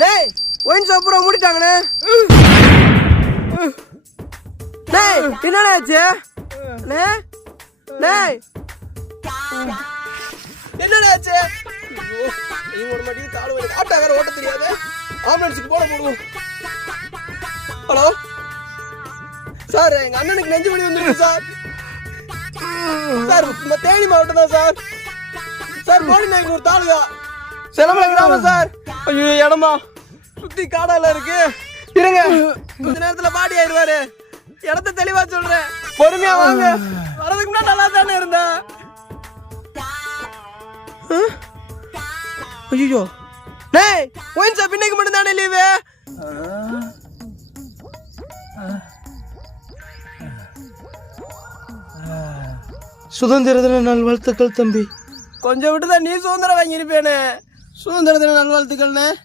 டேய் wine shop பூரா மூடிட்டாங்கண்ணே. டேய் என்னடா ஆச்சு? டேய் என்னடா ஆச்சு? ஐயோ ஓட மாட்டேங்குது, கால் வலி. ஆட்டோ வேற ஓட்ட தெரியாது. ஆம்புலன்ஸுக்கு போடுவோம். ஹலோ சார், எங்க அண்ணனுக்கு நெஞ்சு வலி வந்துருக்கு சார். சார் இந்த தேனி மாவட்டம் தான் சார். சார் போலிநாயக்கன் ஒரு தாலுகா, செலமலை கிராமம் சார். ஐயோ இடமா சுத்தி காடால இருக்கு. இருங்க, கொஞ்ச நேரத்துல பாடி ஆயிடுவாரு. இடத்த தெளிவா சொல்றேன், பொறுமையா வாங்க. வரதுக்கு முன்னாடி நல்லா தானே இருந்தேன். ஐயோ டேய் ஒயின் ஷாப் இன்னைக்கு மட்டும் தானே லீவு? சுதந்திர தின நல்வாழ்த்துக்கள் தம்பி. கொஞ்சம் விட்டுதான் நீ சுதந்திரம் வாங்கியிருப்பேனே. சுதந்திர தின நல்வாழ்த்துக்கள்னு